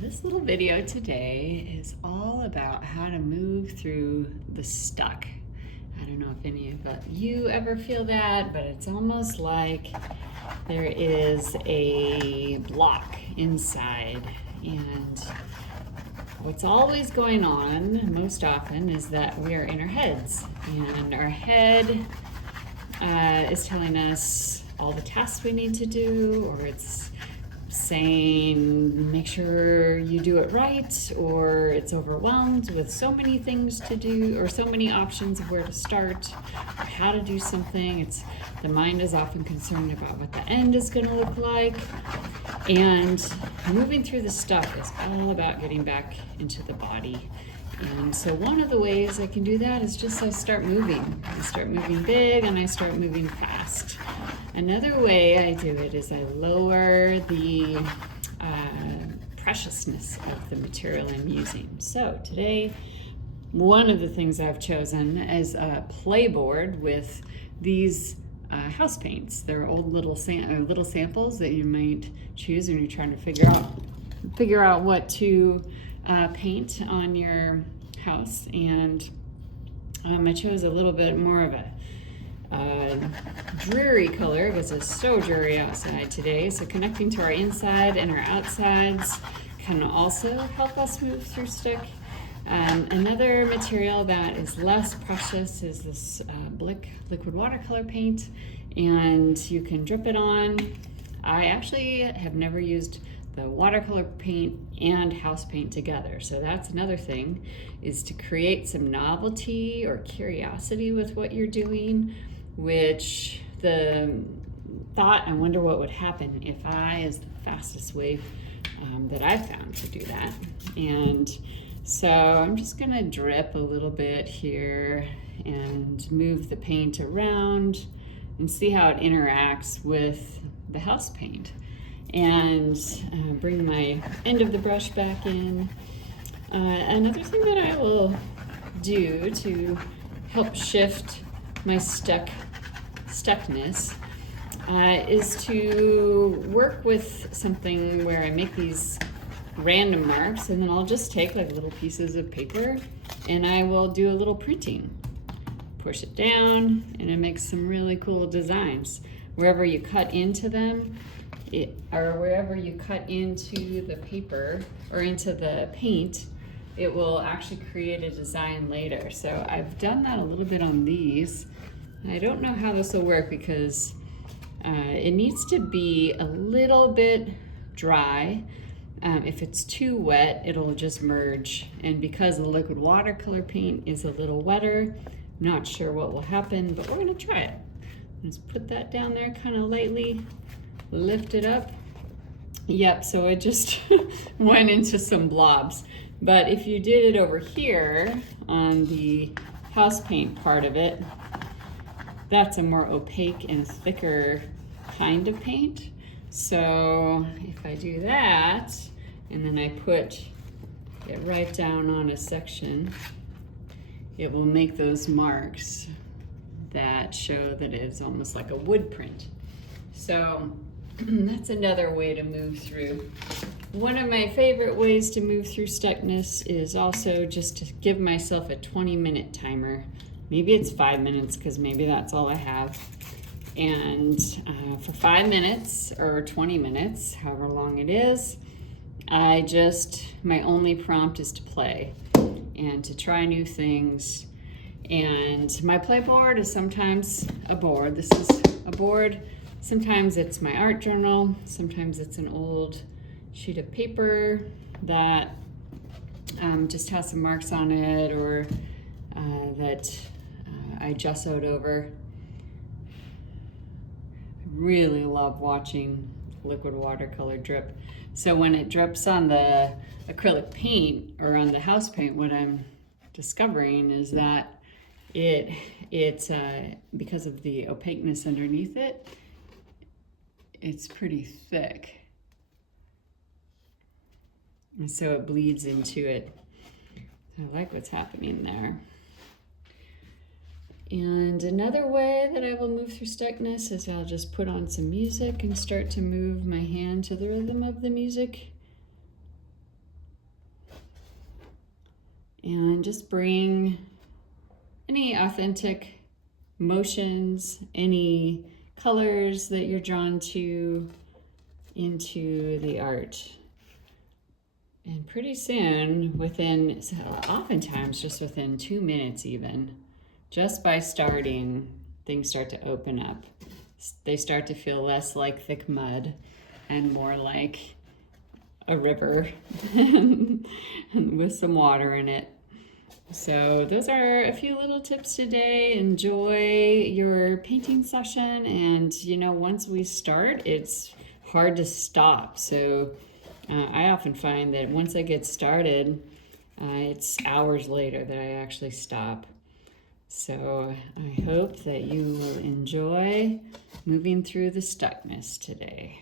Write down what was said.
This little video today is all about how to move through the stuck. I don't know if any of you ever feel that, but it's almost like there is a block inside. And what's always going on, most often, is that we are in our heads. And our head is telling us all the tasks we need to do, or it's saying make sure you do it right, or it's overwhelmed with so many things to do or so many options of where to start or how to do something. The mind is often concerned about what the end is going to look like, and moving through the stuff is all about getting back into the body. And so one of the ways I can do that is just I start moving. I start moving big and I start moving fast. Another way I do it is I lower the preciousness of the material I'm using. So today, one of the things I've chosen is a playboard with these house paints. They're old little samples that you might choose when you're trying to figure out what to paint on your house. And I chose a little bit more of a dreary color because it's so dreary outside today. So connecting to our inside and our outsides can also help us move through stuck. Another material that is less precious is this Blick liquid watercolor paint, and you can drip it on. I actually have never used the watercolor paint and house paint together. So that's another thing, is to create some novelty or curiosity with what you're doing, which the thought, I wonder what would happen if I, is the fastest way that I've found to do that. And so I'm just gonna drip a little bit here and move the paint around and see how it interacts with the house paint. And bring my end of the brush back in. Another thing that I will do to help shift my stuckness is to work with something where I make these random marks, and then I'll just take like little pieces of paper and I will do a little printing. Push it down and it makes some really cool designs. Wherever you cut into them, or wherever you cut into the paper or into the paint, it will actually create a design later. So I've done that a little bit on these. I don't know how this will work because it needs to be a little bit dry. If it's too wet, it'll just merge. And because the liquid watercolor paint is a little wetter, not sure what will happen, but we're gonna try it. Just put that down there kind of lightly. Lift it up. Yep, so it just went into some blobs. But if you did it over here on the house paint part of it, that's a more opaque and thicker kind of paint. So if I do that, and then I put it right down on a section, it will make those marks that show that it's almost like a wood print. So that's another way to move through. One of my favorite ways to move through stuckness is also just to give myself a 20-minute timer. Maybe it's 5 minutes because maybe that's all I have. And for 5 minutes or 20 minutes, however long it is, my only prompt is to play and to try new things. And my playboard is sometimes a board. This is a board. Sometimes it's my art journal, sometimes it's an old sheet of paper that just has some marks on it, or that I gessoed over. I really love watching liquid watercolor drip. So when it drips on the acrylic paint or on the house paint, what I'm discovering is that it's because of the opaqueness underneath it, it's pretty thick, and so it bleeds into it. I like what's happening there. And another way that I will move through stuckness is I'll just put on some music and start to move my hand to the rhythm of the music. and just bring any authentic motions, any colors that you're drawn to into the art. And pretty soon, oftentimes just within 2 minutes even, just by starting, things start to open up. They start to feel less like thick mud and more like a river with some water in it. So those are a few little tips today. Enjoy your painting session, and once we start, it's hard to stop. So I often find that once I get started, it's hours later that I actually stop. So I hope that you will enjoy moving through the stuckness today.